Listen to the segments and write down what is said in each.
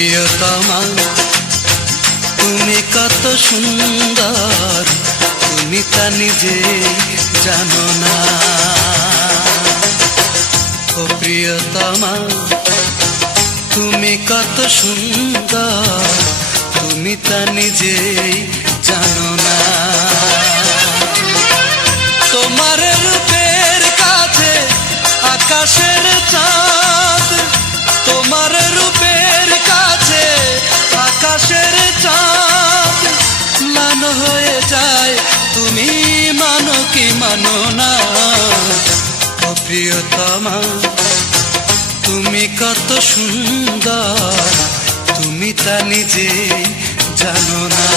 প্রিয়তমা তুমি কত সুন্দর, তুমি তা নিজে জানো না। ও প্রিয়তমা তুমি কত সুন্দর, তুমি তা নিজে জানো না। তোমার রূপের কাছে আকাশের চাঁদ, তোমার রূপের কাছে আকাশের চাঁদ ম্লান হয়ে যায়, তুমি মানো কি মানো না। ও প্রিয়তমা তুমি কত সুন্দর, তুমি তা নিজে জানো না।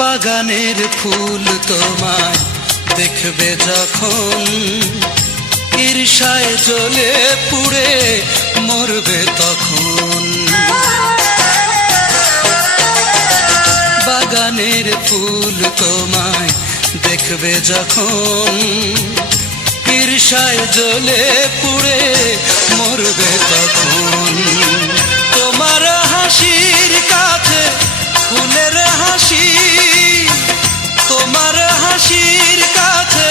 বাগানের ফুল তোমায় দেখবে যখন, ঈর্ষায় জ্বলে পুড়ে মরবে তখন। বাগানের ফুল তোমায় দেখবে যখন, ঈর্ষায় জ্বলে পুড়ে মরবে তখন। তোমার হাসির কাছে ফুলের হাসি, তোমার হাসির কাছে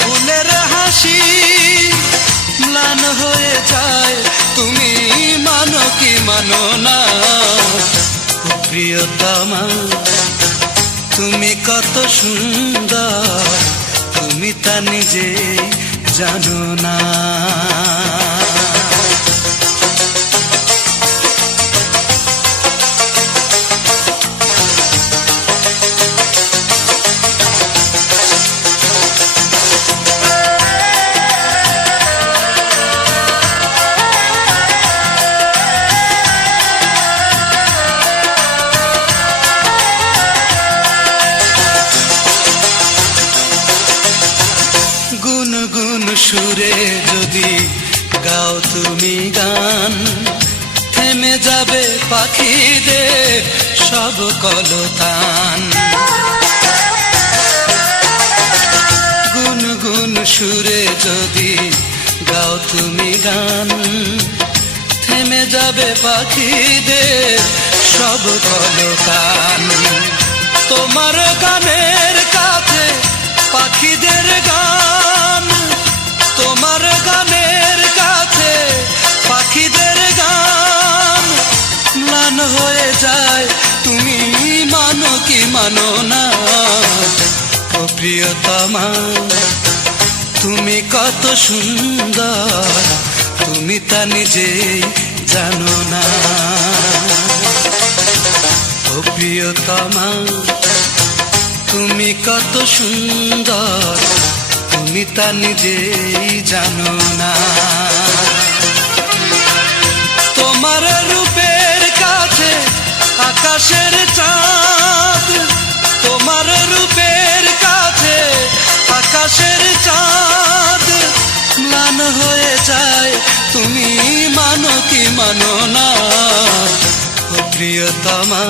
ফুলের হাসি ম্লান হয়ে যায়, তুমি মানো কি মানো না। ও প্রিয়তমা তুমি কত সুন্দর, তুমি তা নিজে জানো না। গুনগুন সুরে যদি গাও তুমি গান, থেমে যাবে পাখিদের সব কলতান। গুনগুন সুরে যদি গাও তুমি গান, থেমে যাবে পাখিদের সব কলতান। তোমার গানের কাছে পাখিদের গান, তোমার গানের কাছে পাখিদের গান ম্লান হয়ে যায়, তুমি মানো কি মানো না। ও প্রিয়তমা তুমি কত সুন্দর, তুমি তা নিজে জানো না। ও প্রিয়তমা তুমি কত সুন্দর, তুমি তা নিজেই জানো না। তোমার রূপের কাছে আকাশের চাঁদ, তোমার রূপের কাছে আকাশের চাঁদ ম্লান হয়ে যায়, তুমি মানো কি মানো না। ও প্রিয়তমা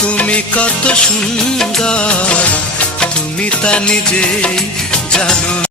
তুমি কত সুন্দর, তুমি তা নিজেই জানো।